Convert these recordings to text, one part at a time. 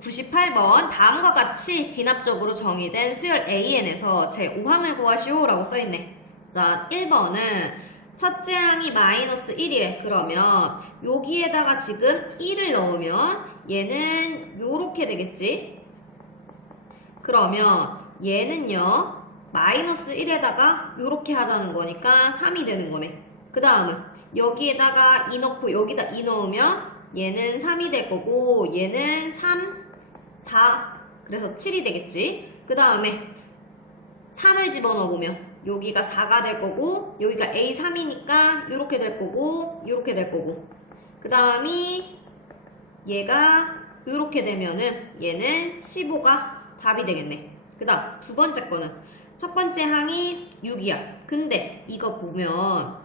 98번 다음과 같이 귀납적으로 정의된 수열 AN에서 제5항을 구하시오 라고 써있네. 자, 1번은 첫째 항이 마이너스 1이래. 그러면 여기에다가 지금 1을 넣으면 얘는 요렇게 되겠지? 그러면 얘는요 마이너스 1에다가 요렇게 하자는 거니까 3이 되는 거네. 그 다음은 여기에다가 2 넣고 여기다 2 넣으면 얘는 3이 될 거고 얘는 3, 4 그래서 7이 되겠지. 그 다음에 3을 집어넣어 보면 여기가 4가 될 거고 여기가 A3이니까 이렇게 될 거고 이렇게 될 거고 그 다음이 얘가 이렇게 되면은 얘는 15가 답이 되겠네. 그 다음 두 번째 거는 첫 번째 항이 6이야. 근데 이거 보면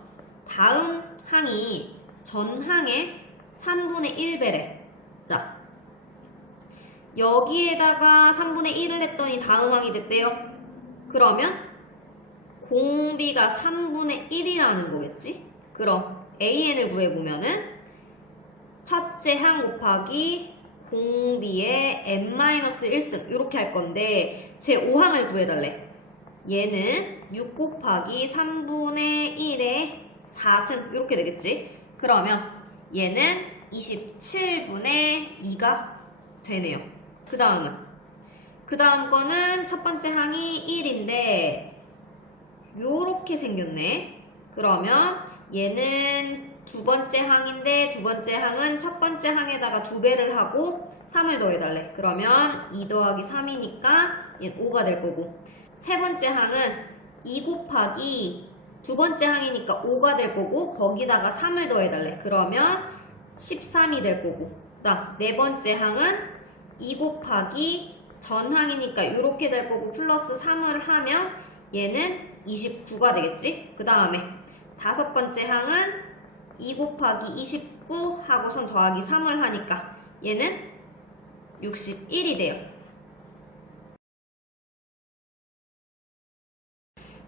다음 항이 전 항의 3분의 1배래. 자, 여기에다가 3분의 1을 했더니 다음 항이 됐대요. 그러면 공비가 3분의 1이라는 거겠지? 그럼 AN을 구해보면은 첫째 항 곱하기 공비의 n-1승 이렇게 할 건데 제 5항을 구해달래. 얘는 6 곱하기 3분의 1의 4승 이렇게 되겠지? 그러면 얘는 27분의 2가 되네요. 그 다음은 그 다음 거는 첫 번째 항이 1인데 요렇게 생겼네. 그러면 얘는 두 번째 항인데 두 번째 항은 첫 번째 항에다가 두 배를 하고 3을 더해달래. 그러면 2 더하기 3이니까 얘는 5가 될 거고 세 번째 항은 2 곱하기 두 번째 항이니까 5가 될 거고 거기다가 3을 더해달래. 그러면 13이 될 거고 그다음 네 번째 항은 2 곱하기 전항이니까 이렇게 될 거고 플러스 3을 하면 얘는 29가 되겠지? 그 다음에 다섯 번째 항은 2 곱하기 29 하고선 더하기 3을 하니까 얘는 61이 돼요.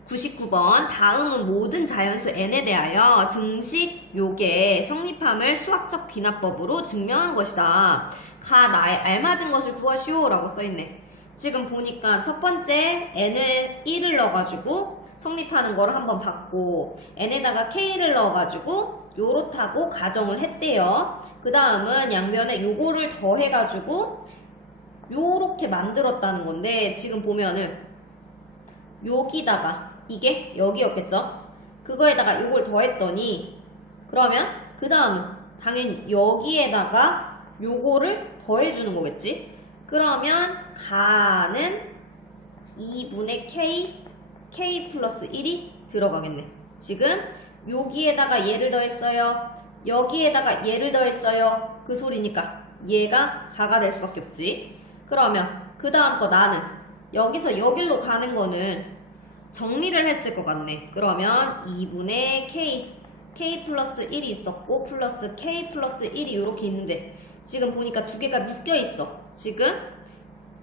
99번 다음은 모든 자연수 n에 대하여 등식 요게 성립함을 수학적 귀납법으로 증명한 것이다. 가 나에 알맞은 것을 구하시오 라고 써있네. 지금 보니까 첫 번째 n을 1을 넣어가지고 성립하는 거를 한번 봤고 n에다가 k를 넣어가지고 요렇다고 가정을 했대요. 그 다음은 양면에 요거를 더해가지고 요렇게 만들었다는 건데 지금 보면은 여기다가 이게 여기였겠죠? 그거에다가 요걸 더했더니 그러면 그 다음은 당연히 여기에다가 요거를 더해주는 거겠지? 그러면 가는 2분의 k k 플러스 1이 들어가겠네. 지금 여기에다가 얘를 더했어요. 여기에다가 얘를 더했어요. 그 소리니까 얘가 가가 될 수밖에 없지. 그러면 그 다음 거 나는 여기서 여길로 가는 거는 정리를 했을 것 같네. 그러면 2분의 k k 플러스 1이 있었고 플러스 k 플러스 1이 이렇게 있는데 지금 보니까 두 개가 묶여 있어. 지금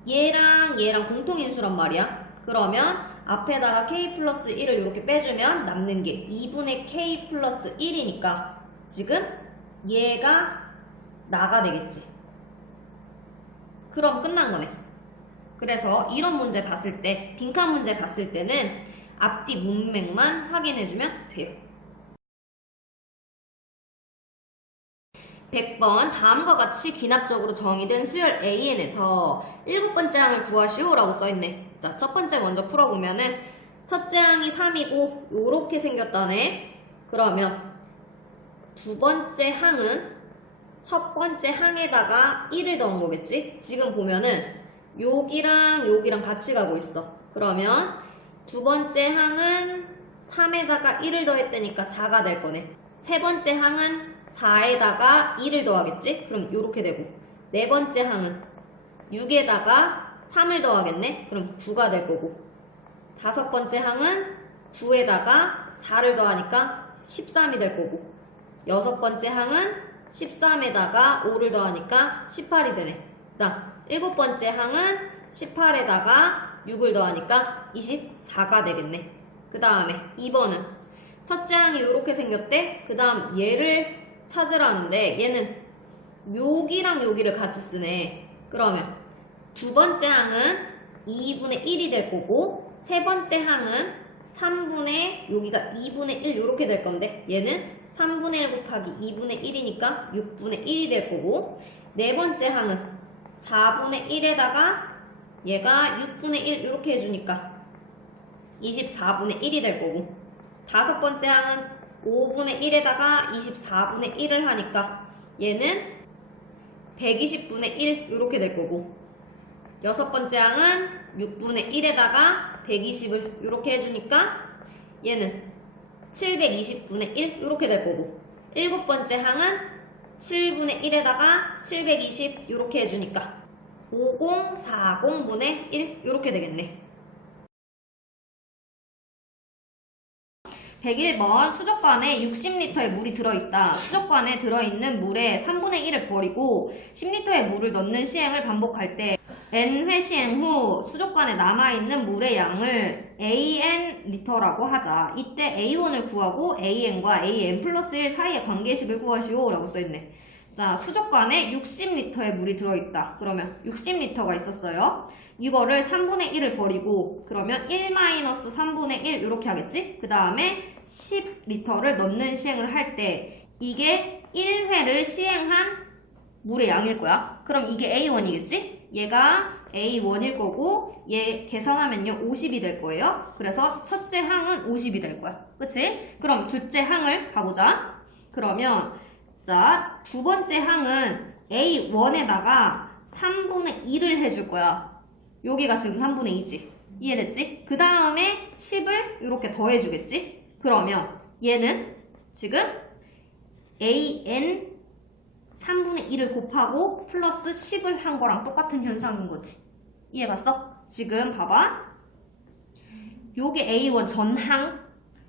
얘랑 얘랑 공통인수란 말이야. 그러면 앞에다가 k 플러스 1을 이렇게 빼주면 남는 게 2분의 k 플러스 1이니까 지금 얘가 나가 되겠지. 그럼 끝난 거네. 그래서 이런 문제 봤을 때, 빈칸 문제 봤을 때는 앞뒤 문맥만 확인해주면 돼요. 100번 다음과 같이 귀납적으로 정의된 수열 AN에서 일곱 번째 항을 구하시오 라고 써있네. 자, 첫 번째 먼저 풀어보면은 첫째 항이 3이고 요렇게 생겼다네. 그러면 두 번째 항은 첫 번째 항에다가 1을 넣은 거겠지? 지금 보면은 여기랑 여기랑 같이 가고 있어. 그러면 두 번째 항은 3에다가 1을 더했다니까 4가 될 거네. 세 번째 항은 4에다가 2를 더하겠지? 그럼 이렇게 되고 네 번째 항은 6에다가 3을 더하겠네? 그럼 9가 될 거고 다섯 번째 항은 9에다가 4를 더하니까 13이 될 거고 여섯 번째 항은 13에다가 5를 더하니까 18이 되네. 그다음 일곱 번째 항은 18에다가 6을 더하니까 24가 되겠네. 그 다음에 2번은 첫째 항이 이렇게 생겼대. 그 다음 얘를 찾으라는데 얘는 여기랑 여기를 같이 쓰네. 그러면 두 번째 항은 2분의 1이 될 거고 세 번째 항은 3분의 여기가 2분의 1 이렇게 될 건데 얘는 3분의 1 곱하기 2분의 1이니까 6분의 1이 될 거고 네 번째 항은 4분의 1에다가 얘가 6분의 1 이렇게 해주니까 24분의 1이 될 거고 다섯 번째 항은 5분의 1에다가 24분의 1을 하니까 얘는 120분의 1 이렇게 될 거고 여섯 번째 항은 6분의 1에다가 120을 이렇게 해주니까 얘는 720분의 1 이렇게 될 거고 일곱 번째 항은 7분의 1에다가 720 이렇게 해주니까 5040분의 1 이렇게 되겠네 101번 수족관에 60리터의 물이 들어있다. 수족관에 들어있는 물의 3분의 1을 버리고 10리터의 물을 넣는 시행을 반복할 때 n회 시행 후 수족관에 남아있는 물의 양을 AN 리터라고 하자. 이때 A1을 구하고 AN과 AN 플러스 1 사이의 관계식을 구하시오 라고 써있네. 자, 수족관에 60리터의 물이 들어있다. 그러면 60리터가 있었어요. 이거를 3분의 1을 버리고 그러면 1-3분의 1 이렇게 하겠지? 그 다음에 10리터를 넣는 시행을 할 때 이게 1회를 시행한 물의 양일 거야. 그럼 이게 A1이겠지? 얘가 A1일 거고 얘 계산하면요 50이 될 거예요. 그래서 첫째 항은 50이 될 거야. 그치? 그럼 둘째 항을 가보자. 그러면 자, 두 번째 항은 A1에다가 3분의 2를 해줄 거야. 여기가 지금 3분의 2지. 이해됐지? 그 다음에 10을 이렇게 더해주겠지? 그러면 얘는 지금 AN 3분의 2를 곱하고 플러스 10을 한 거랑 똑같은 현상인 거지. 이해갔어? 지금 봐봐. 요게 A1 전항,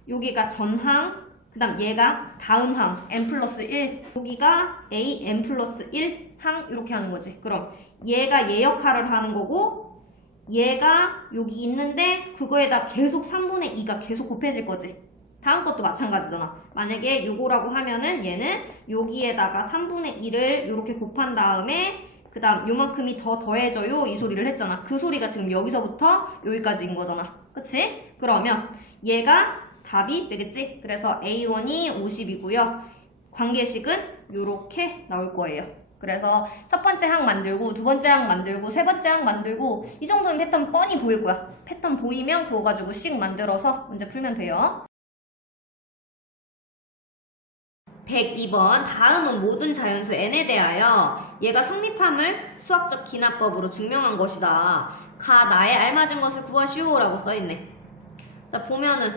여기가 전항, 그 다음 얘가 다음 항 n 플러스 1 여기가 a n 플러스 1 항 이렇게 하는 거지 그럼 얘가 얘 역할을 하는 거고 얘가 여기 있는데 그거에다 계속 3분의 2가 계속 곱해질 거지 다음 것도 마찬가지잖아 만약에 요거라고 하면은 얘는 여기에다가 3분의 1을 이렇게 곱한 다음에 그 다음 요만큼이 더 더해져요 이 소리를 했잖아 그 소리가 지금 여기서부터 여기까지인 거잖아 그치? 그러면 얘가 답이 되겠지? 그래서 A1이 50이고요. 관계식은 이렇게 나올 거예요. 그래서 첫 번째 항 만들고 두 번째 항 만들고 세 번째 항 만들고 이 정도는 패턴 뻔히 보일 거야. 패턴 보이면 그거 가지고 식 만들어서 문제 풀면 돼요. 102번 다음은 모든 자연수 n에 대하여 얘가 성립함을 수학적 기납법으로 증명한 것이다. 가 나에 알맞은 것을 구하시오 라고 써있네. 자 보면은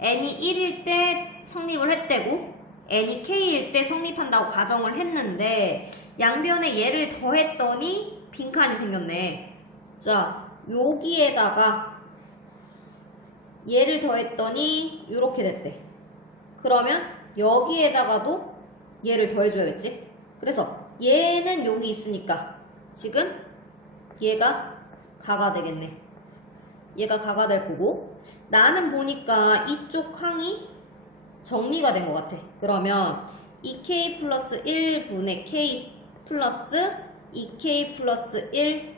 n이 1일 때 성립을 했대고 n이 k일 때 성립한다고 가정을 했는데 양변에 얘를 더했더니 빈칸이 생겼네. 자 여기에다가 얘를 더했더니 이렇게 됐대. 그러면 여기에다가도 얘를 더해줘야겠지? 그래서 얘는 여기 있으니까 지금 얘가 가가 되겠네. 얘가 가가 될 거고 나는 보니까 이쪽 항이 정리가 된 것 같아. 그러면 2k 플러스 1분의 k 플러스 2k 플러스 1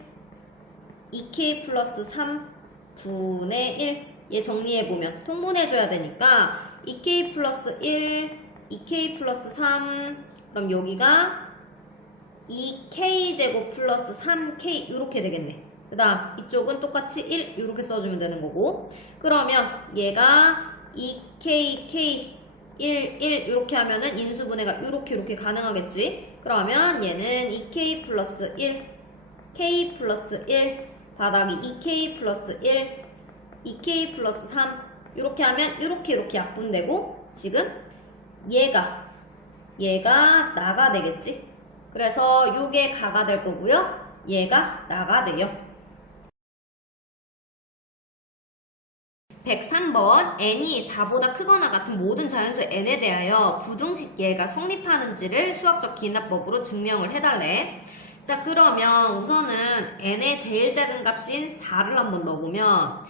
2k 플러스 3분의 1 얘 정리해보면 통분해줘야 되니까 2k 플러스 1 2k 플러스 3 그럼 여기가 2k제곱 플러스 3k 이렇게 되겠네. 그 다음 이쪽은 똑같이 1 이렇게 써주면 되는 거고. 그러면 얘가 2k, k 1, 1 이렇게 하면은 인수분해가 이렇게 이렇게 가능하겠지? 그러면 얘는 2k 플러스 1 k 플러스 1 바닥이 2k 플러스 1 2k 플러스 3 이렇게 하면 이렇게 이렇게 약분되고 지금 얘가 얘가 나가 되겠지? 그래서 요게 가가 될 거고요. 얘가 나가 돼요. 103번 n이 4보다 크거나 같은 모든 자연수 n에 대하여 부등식 예가 성립하는지를 수학적 기납법으로 증명을 해달래. 자 그러면 우선은 n의 제일 작은 값인 4를 한번 넣어보면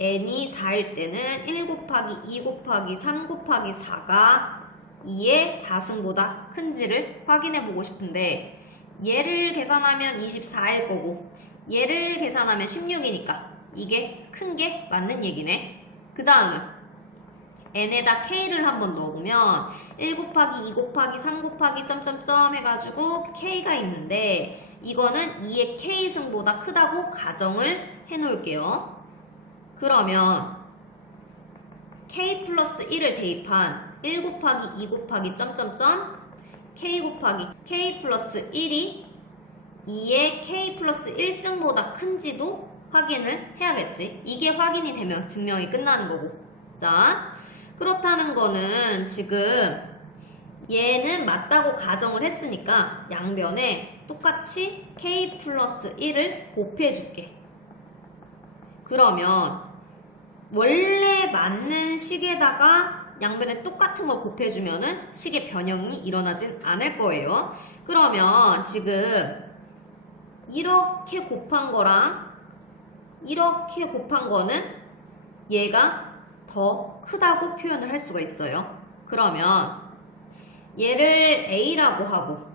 n이 4일 때는 1 곱하기 2 곱하기 3 곱하기 4가 2의 4승보다 큰지를 확인해 보고 싶은데 얘를 계산하면 24일 거고 얘를 계산하면 16이니까 이게 큰 게 맞는 얘기네. 그 다음은 n에다 k를 한번 넣어보면 1 곱하기 2 곱하기 3 곱하기 점점점 해가지고 k가 있는데 이거는 2의 k승보다 크다고 가정을 해놓을게요. 그러면 k 플러스 1을 대입한 1 곱하기 2 곱하기 점점점 k 곱하기 k 플러스 1이 2의 k 플러스 1승보다 큰지도 확인을 해야겠지. 이게 확인이 되면 증명이 끝나는 거고. 자, 그렇다는 거는 지금 얘는 맞다고 가정을 했으니까 양변에 똑같이 k 플러스 1을 곱해줄게. 그러면 원래 맞는 식에다가 양변에 똑같은 걸 곱해주면은 식의 변형이 일어나진 않을 거예요. 그러면 지금 이렇게 곱한 거랑 이렇게 곱한 거는 얘가 더 크다고 표현을 할 수가 있어요. 그러면 얘를 A라고 하고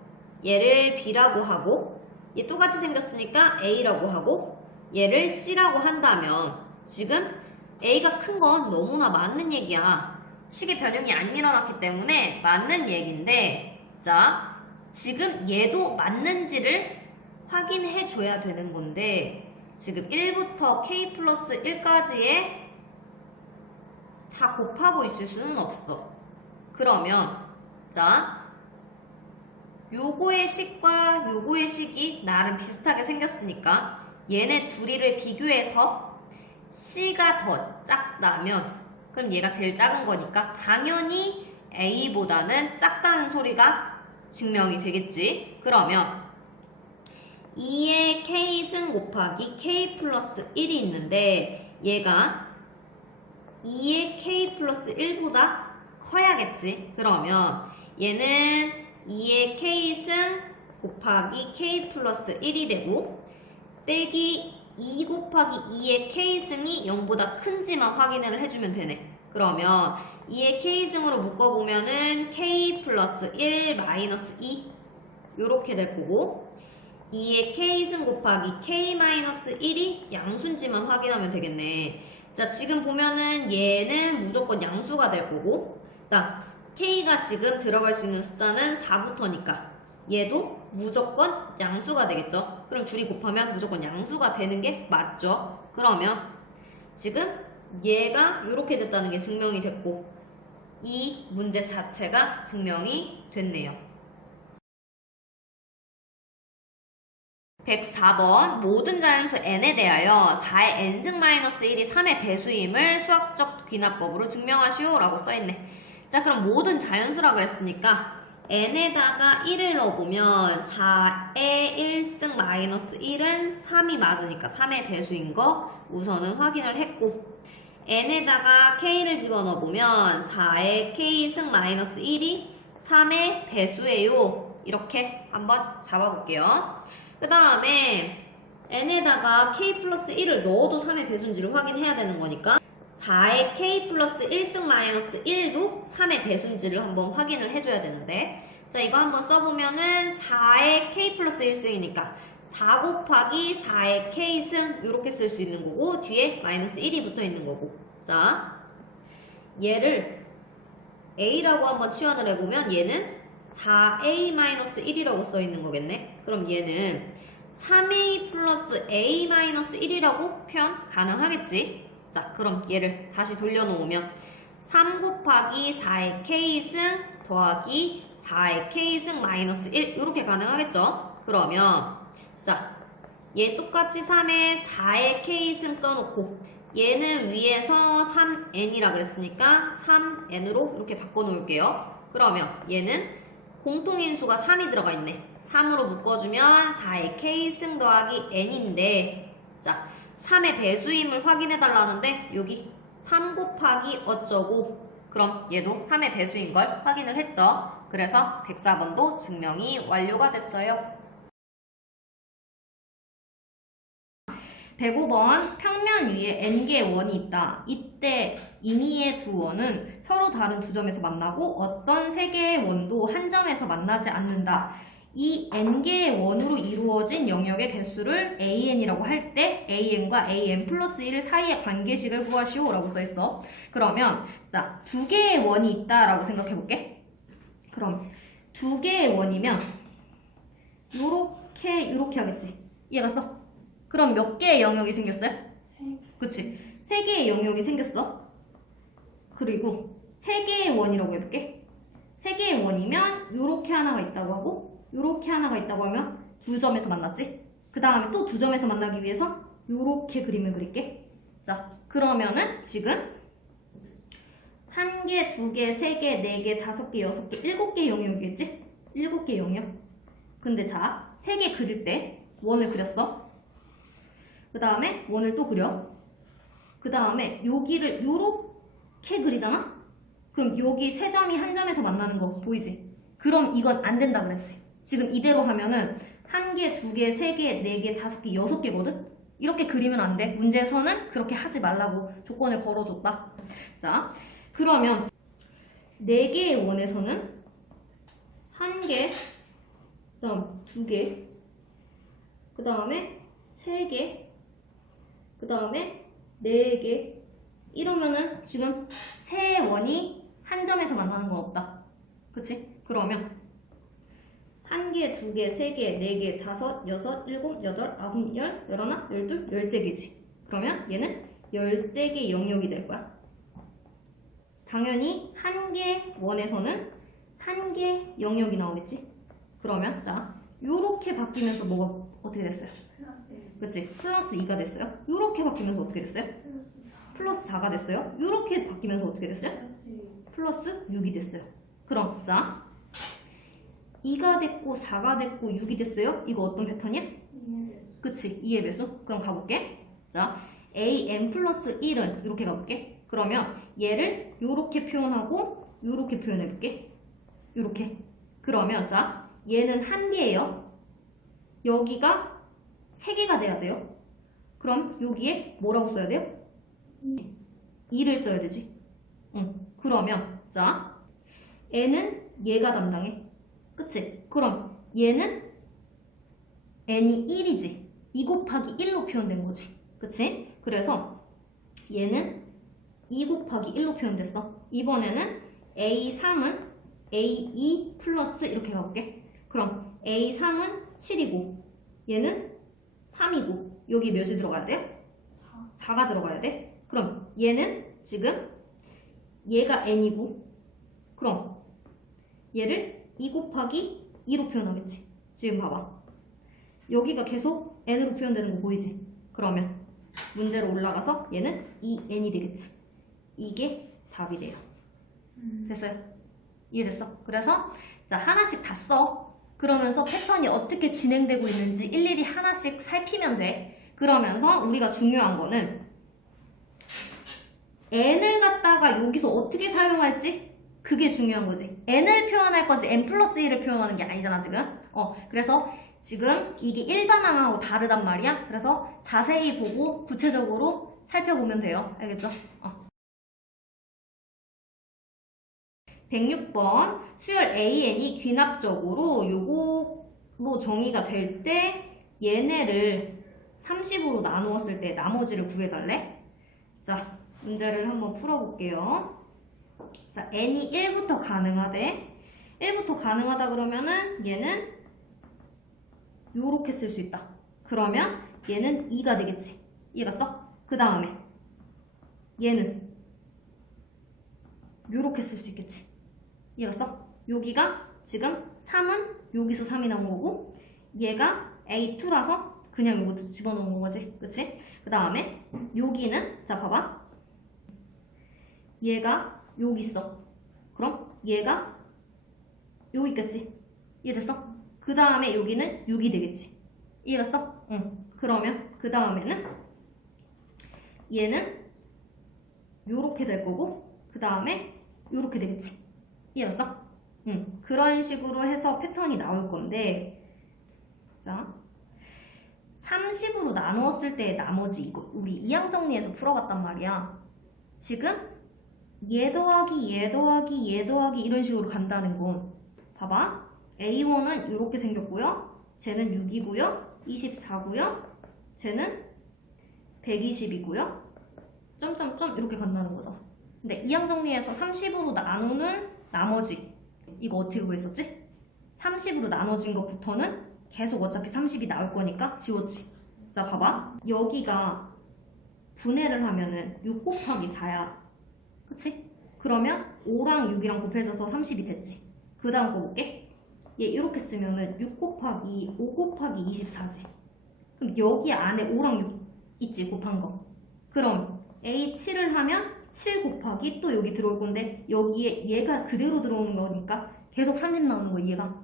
얘를 B라고 하고 얘 똑같이 생겼으니까 A라고 하고 얘를 C라고 한다면 지금 A가 큰 건 너무나 맞는 얘기야. 식의 변형이 안 일어났기 때문에 맞는 얘기인데 자 지금 얘도 맞는지를 확인해 줘야 되는 건데 지금 1부터 k 플러스 1까지에 다 곱하고 있을 수는 없어. 그러면 자 요거의 식과 요거의 식이 나름 비슷하게 생겼으니까 얘네 둘이를 비교해서 C가 더 작다면 그럼 얘가 제일 작은 거니까 당연히 A보다는 작다는 소리가 증명이 되겠지. 그러면 2의 k승 곱하기 k 플러스 1이 있는데 얘가 2의 k 플러스 1보다 커야겠지. 그러면 얘는 2의 k승 곱하기 k 플러스 1이 되고 빼기 2 곱하기 2의 k승이 0보다 큰지만 확인을 해주면 되네. 그러면 2의 k승으로 묶어보면은 k 플러스 1 마이너스 2 요렇게 될 거고 2의 k승 곱하기 k-1이 양수인지만 확인하면 되겠네. 자, 지금 보면은 얘는 무조건 양수가 될 거고, 자, k가 지금 들어갈 수 있는 숫자는 4부터니까 얘도 무조건 양수가 되겠죠. 그럼 둘이 곱하면 무조건 양수가 되는 게 맞죠. 그러면 지금 얘가 이렇게 됐다는 게 증명이 됐고, 이 문제 자체가 증명이 됐네요. 104번 모든 자연수 n에 대하여 4의 n승 마이너스 1이 3의 배수임을 수학적 귀납법으로 증명하시오 라고 써있네 자 그럼 모든 자연수라 그랬으니까 n에다가 1을 넣어보면 4의 1승 마이너스 1은 3이 맞으니까 3의 배수인 거 우선은 확인을 했고 n에다가 k를 집어넣어보면 4의 k승 마이너스 1이 3의 배수예요. 이렇게 한번 잡아볼게요. 그 다음에 n에다가 k 플러스 1을 넣어도 3의 배수인지를 확인해야 되는 거니까 4의 k 플러스 1승 마이너스 1도 3의 배수인지를 한번 확인을 해줘야 되는데 자 이거 한번 써보면은 4의 k 플러스 1승이니까 4 곱하기 4의 k승 이렇게 쓸 수 있는 거고 뒤에 마이너스 1이 붙어 있는 거고 자 얘를 a라고 한번 치환을 해보면 얘는 4a-1이라고 써 있는 거겠네. 그럼 얘는 3a 플러스 a-1이라고 표현 가능하겠지? 자, 그럼 얘를 다시 돌려놓으면 3 곱하기 4의 k승 더하기 4의 k승 마이너스 1 이렇게 가능하겠죠? 그러면 자, 얘 똑같이 3에 4의 k승 써놓고 얘는 위에서 3n이라 그랬으니까 3n으로 이렇게 바꿔놓을게요. 그러면 얘는 공통인수가 3이 들어가 있네. 3으로 묶어주면 4의 k승 더하기 n인데 자 3의 배수임을 확인해 달라는데 여기 3 곱하기 어쩌고 그럼 얘도 3의 배수인 걸 확인을 했죠. 그래서 104번도 증명이 완료가 됐어요. 105번 평면 위에 n개의 원이 있다. 이때 임의의 두 원은 서로 다른 두 점에서 만나고 어떤 세 개의 원도 한 점에서 만나지 않는다. 이 n개의 원으로 이루어진 영역의 개수를 an이라고 할 때 an과 an 플러스 1 사이의 관계식을 구하시오 라고 써있어. 그러면 자, 두 개의 원이 있다 라고 생각해 볼게. 그럼 두 개의 원이면 요렇게 요렇게 하겠지. 이해갔어? 그럼 몇 개의 영역이 생겼어요? 그치? 세 개의 영역이 생겼어. 그리고 세 개의 원이라고 해볼게. 세 개의 원이면 요렇게 하나가 있다고 하고 요렇게 하나가 있다고 하면 두 점에서 만났지? 그 다음에 또 두 점에서 만나기 위해서 요렇게 그림을 그릴게. 자, 그러면은 지금 한 개, 두 개, 세 개, 네 개, 다섯 개, 여섯 개, 일곱 개 영역이겠지? 일곱 개 영역. 근데 자, 세 개 그릴 때 원을 그렸어. 그 다음에 원을 또 그려. 그 다음에 여기를 요렇게 그리잖아? 그럼 여기 세 점이 한 점에서 만나는 거 보이지? 그럼 이건 안 된다 그랬지. 지금 이대로 하면은 한 개, 두 개, 세 개, 네 개, 다섯 개, 여섯 개거든? 이렇게 그리면 안 돼. 문제에서는 그렇게 하지 말라고 조건을 걸어줬다. 자, 그러면 네 개의 원에서는 한 개, 그 다음 두 개, 그 다음에 세 개, 그 다음에 네 개. 이러면은 지금 세 원이 한 점에서 만나는 건 없다. 그치? 그러면 한 개, 두 개, 세 개, 네 개, 다섯, 여섯, 일곱, 여덟, 아홉, 열, 열하나, 열둘, 열세 개지. 그러면 얘는 열세 개 영역이 될 거야. 당연히 한 개 원에서는 한 개 영역이 나오겠지. 그러면 자, 요렇게 바뀌면서 뭐가 어떻게 됐어요? 그치? 플러스 2가 됐어요. 요렇게 바뀌면서 어떻게 됐어요? 플러스 4가 됐어요. 요렇게 바뀌면서 어떻게 됐어요? 플러스 6이 됐어요. 그럼 자 2가 됐고 4가 됐고 6이 됐어요. 이거 어떤 패턴이야? 그치? 2의 배수. 그럼 가볼게. 자 an 플러스 1은 이렇게 가볼게. 그러면 얘를 요렇게 표현하고 요렇게 표현해볼게. 요렇게. 그러면 자 얘는 한 개예요. 여기가 세 개가 돼야 돼요. 그럼 여기에 뭐라고 써야 돼요? 2를 써야 되지. 응. 그러면 자 n은 얘가 담당해. 그치? 그럼 얘는 n이 1이지. 2 곱하기 1로 표현된 거지. 그치? 그래서 얘는 2 곱하기 1로 표현됐어. 이번에는 A3은 A2 플러스 이렇게 가볼게. 그럼 A3은 7이고 얘는 3이고 여기 몇이 들어가야 돼? 4가 들어가야 돼. 그럼 얘는 지금 얘가 n이고 그럼 얘를 2 곱하기 2로 표현하겠지. 지금 봐봐. 여기가 계속 n으로 표현되는 거 보이지? 그러면 문제로 올라가서 얘는 2n이 되겠지. 이게 답이 돼요. 됐어요? 이해됐어? 그래서 자 하나씩 다 써. 그러면서 패턴이 어떻게 진행되고 있는지 일일이 하나씩 살피면 돼. 그러면서 우리가 중요한 거는 n을 갖다가 여기서 어떻게 사용할지 그게 중요한 거지. n을 표현할 거지 n 플러스 1을 표현하는 게 아니잖아 지금. 어 그래서 지금 이게 일반항하고 다르단 말이야. 그래서 자세히 보고 구체적으로 살펴보면 돼요. 알겠죠? 어. 106번 수열 AN이 귀납적으로 요거로 정의가 될 때 얘네를 30으로 나누었을 때 나머지를 구해달래? 자, 문제를 한번 풀어볼게요. 자, n이 1부터 가능하대. 1부터 가능하다 그러면은 얘는 요렇게 쓸 수 있다. 그러면 얘는 2가 되겠지. 이해가 써? 그 다음에 얘는 요렇게 쓸 수 있겠지. 이해가 써? 여기가 지금 3은 여기서 3이 나온 거고 얘가 A2라서 그냥 이것도 집어넣은 거지. 그치? 그 다음에 여기는 자 봐봐. 얘가 여기 있어. 그럼 얘가 여기 있겠지. 이해됐어? 그 다음에 여기는 6이 되겠지. 이해갔어? 응. 그러면 그 다음에는 얘는 요렇게 될 거고 그 다음에 요렇게 되겠지. 이해갔어? 응. 그런 식으로 해서 패턴이 나올 건데 자 30으로 나누었을 때 나머지 이거 우리 이항 정리해서 풀어봤단 말이야. 지금 얘 더하기 얘 더하기 얘 더하기 이런 식으로 간다는 건 봐봐. A1은 이렇게 생겼고요. 쟤는 6이고요. 24고요. 쟤는 120이고요. 점점점 이렇게 간다는 거죠. 근데 이항 정리해서 30으로 나누는 나머지 이거 어떻게 구했었지? 30으로 나눠진 것부터는 계속 어차피 30이 나올 거니까 지웠지. 자 봐봐 여기가 분해를 하면은 6 곱하기 4야. 그치? 그러면 5랑 6이랑 곱해져서 30이 됐지. 그 다음 거 볼게. 얘 이렇게 쓰면은 6 곱하기 5 곱하기 24지. 그럼 여기 안에 5랑 6 있지 곱한 거. 그럼 A7을 하면 7 곱하기 또 여기 들어올 건데 여기에 얘가 그대로 들어오는 거니까 계속 30 나오는 거 얘가.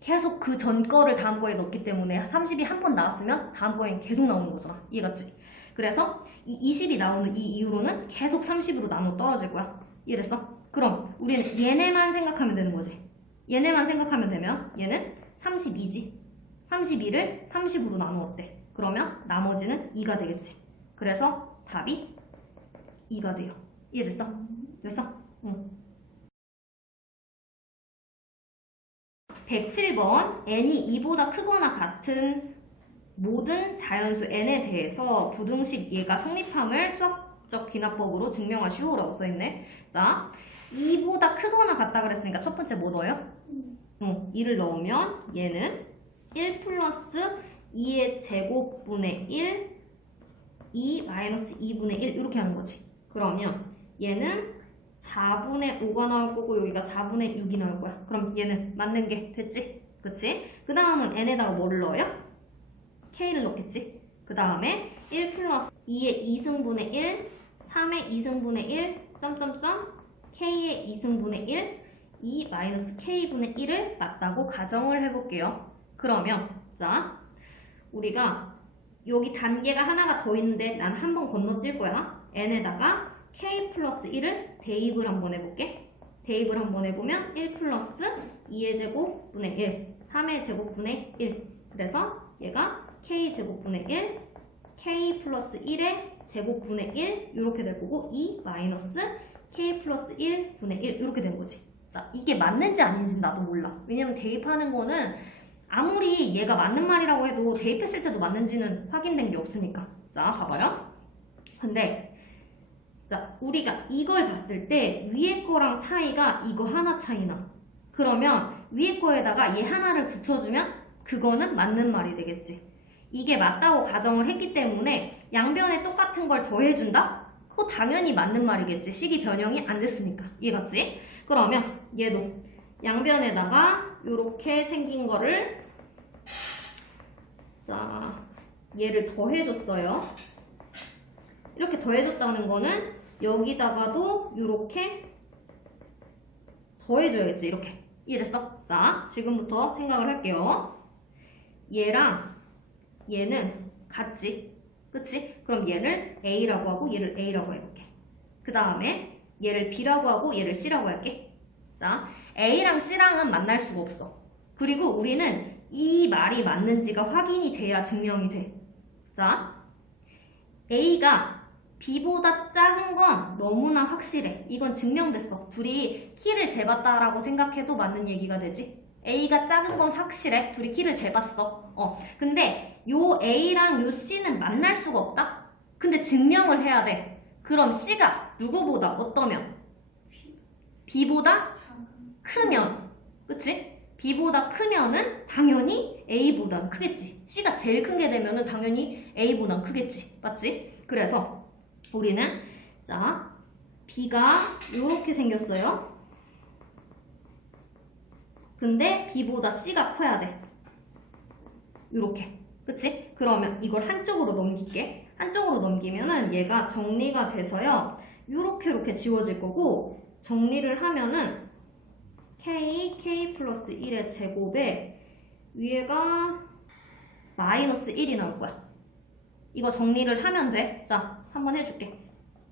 계속 그 전 거를 다음 거에 넣기 때문에 30이 한 번 나왔으면 다음 거엔 계속 나오는 거잖아. 이해갔지? 그래서 이 20이 나오는 이 이후로는 계속 30으로 나눠 떨어질 거야. 이해됐어? 그럼 우리는 얘네만 생각하면 되는 거지. 얘네만 생각하면 되면 얘는 32지. 32를 30으로 나누었대. 그러면 나머지는 2가 되겠지. 그래서 답이 2가 돼요. 이해됐어? 됐어? 응. 107번 n이 2보다 크거나 같은 모든 자연수 n에 대해서 부등식 얘가 성립함을 수학적 기납법으로 증명하시오 라고 써있네. 자, 2보다 크거나 같다 그랬으니까 첫 번째 뭐 넣어요? 어, 2를 넣으면 얘는 1 플러스 2의 제곱분의 1, 2 마이너스 2분의 1 이렇게 하는 거지. 그러면 얘는 4분의 5가 나올 거고 여기가 4분의 6이 나올 거야. 그럼 얘는 맞는 게 됐지? 그치? 그 다음은 n에다가 뭐를 넣어요? K를 넣겠지? 그 다음에 1 플러스 2의 2승분의 1, 3의 2승분의 1, 점점점 k의 2승분의 1, 2 마이너스 k분의 1을 맞다고 가정을 해볼게요. 그러면 자 우리가 여기 단계가 하나가 더 있는데 난 한 번 건너뛸 거야. n에다가 k 플러스 1을 대입을 한번 해볼게. 대입을 한번 해보면 1 플러스 2의 제곱분의 1, 3의 제곱분의 1. 그래서 얘가 k 제곱분의 1, k 플러스 1의 제곱분의 1 이렇게 될 거고 2 마이너스 k 플러스 1 분의 1 이렇게 된 거지. 자 이게 맞는지 아닌지 나도 몰라. 왜냐면 대입하는 거는 아무리 얘가 맞는 말이라고 해도 대입했을 때도 맞는지는 확인된 게 없으니까. 자 봐봐요. 근데 자 우리가 이걸 봤을 때 위에 거랑 차이가 이거 하나 차이나. 그러면 위에 거에다가 얘 하나를 붙여주면 그거는 맞는 말이 되겠지. 이게 맞다고 가정을 했기 때문에 양변에 똑같은 걸 더해준다? 그거 당연히 맞는 말이겠지. 식이 변형이 안 됐으니까. 이해갔지? 그러면 얘도 양변에다가 이렇게 생긴 거를 자 얘를 더해줬어요. 이렇게 더해줬다는 거는 여기다가도 이렇게 더해줘야겠지. 이렇게. 이해됐어? 자, 지금부터 생각을 할게요. 얘랑 얘는 같지? 그치? 그럼 얘를 A라고 하고 얘를 A라고 해볼게. 그 다음에 얘를 B라고 하고 얘를 C라고 할게. 자, A랑 C랑은 만날 수가 없어. 그리고 우리는 이 말이 맞는지가 확인이 돼야 증명이 돼. 자, A가 B보다 작은 건 너무나 확실해. 이건 증명됐어. 둘이 키를 재봤다라고 생각해도 맞는 얘기가 되지. A가 작은 건 확실해. 둘이 키를 재봤어. 어. 근데 요 A랑 요 C는 만날 수가 없다? 근데 증명을 해야 돼. 그럼 C가 누구보다 어떠면? B보다 크면. 그치? B보다 크면은 당연히 A보다 크겠지. C가 제일 큰 게 되면은 당연히 A보다 크겠지. 맞지? 그래서 우리는 자 B가 이렇게 생겼어요. 근데 B보다 C가 커야 돼. 이렇게. 그치? 그러면 이걸 한쪽으로 넘길게. 한쪽으로 넘기면은 얘가 정리가 돼서요. 이렇게 이렇게 지워질 거고 정리를 하면은 K, K 플러스 1의 제곱에 위에가 마이너스 1이 나올 거야. 이거 정리를 하면 돼. 자, 한번 해줄게.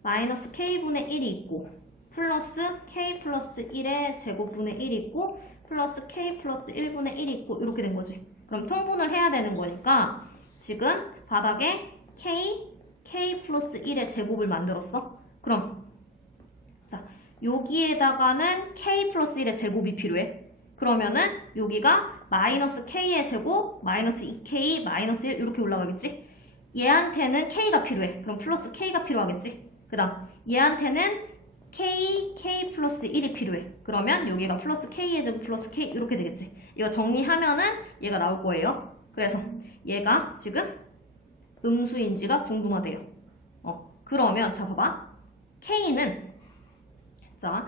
마이너스 K분의 1이 있고 플러스 K 플러스 1의 제곱분의 1이 있고 플러스 K 플러스 1분의 1이 있고 이렇게 된 거지. 그럼 통분을 해야 되는 거니까 지금 바닥에 K, K 플러스 1의 제곱을 만들었어. 그럼 자 여기에다가는 K 플러스 1의 제곱이 필요해. 그러면은 여기가 마이너스 k의 제곱 마이너스 2k 마이너스 1 이렇게 올라가겠지? 얘한테는 k가 필요해. 그럼 플러스 k가 필요하겠지? 그 다음 얘한테는 k, k 플러스 1이 필요해. 그러면 여기가 플러스 k의 제곱 플러스 k 이렇게 되겠지? 이거 정리하면은 얘가 나올 거예요. 그래서 얘가 지금 음수인지가 궁금하대요. 어, 그러면 자 봐봐. k는 자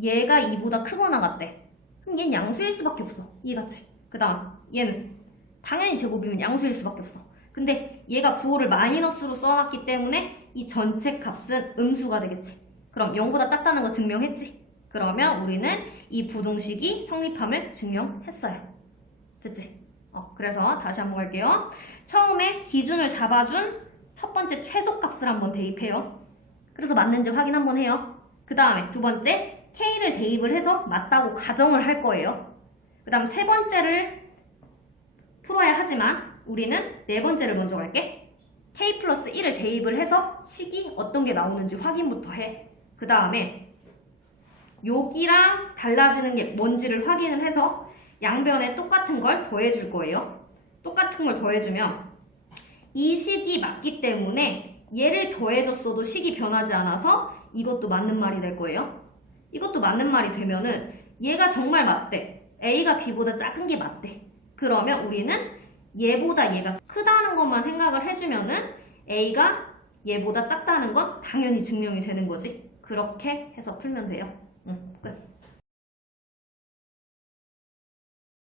얘가 2보다 크거나 같대. 그럼 얘는 양수일 수밖에 없어. 이해갔지? 그 다음 얘는 당연히 제곱이면 양수일 수밖에 없어. 근데 얘가 부호를 마이너스로 써놨기 때문에 이 전체 값은 음수가 되겠지. 그럼 0보다 작다는 거 증명했지? 그러면 우리는 이 부등식이 성립함을 증명했어요. 됐지? 어, 그래서 다시 한번 갈게요. 처음에 기준을 잡아준 첫 번째 최소값을 한번 대입해요. 그래서 맞는지 확인 한번 해요. 그 다음에 두 번째 K를 대입을 해서 맞다고 가정을 할 거예요. 그 다음 세 번째를 풀어야 하지만 우리는 네 번째를 먼저 갈게. K 플러스 1을 대입을 해서 식이 어떤 게 나오는지 확인부터 해. 그 다음에 여기랑 달라지는 게 뭔지를 확인을 해서 양변에 똑같은 걸 더해줄 거예요. 똑같은 걸 더해주면 이 식이 맞기 때문에 얘를 더해줬어도 식이 변하지 않아서 이것도 맞는 말이 될 거예요. 이것도 맞는 말이 되면은 얘가 정말 맞대. A가 B보다 작은 게 맞대. 그러면 우리는 얘보다 얘가 크다는 것만 생각을 해주면은 A가 얘보다 작다는 건 당연히 증명이 되는 거지. 그렇게 해서 풀면 돼요. 응, 끝.